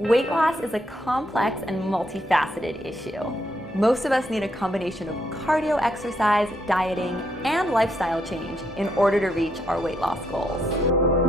Weight loss is a complex and multifaceted issue. Most of us need a combination of cardio exercise, dieting, and lifestyle change in order to reach our weight loss goals.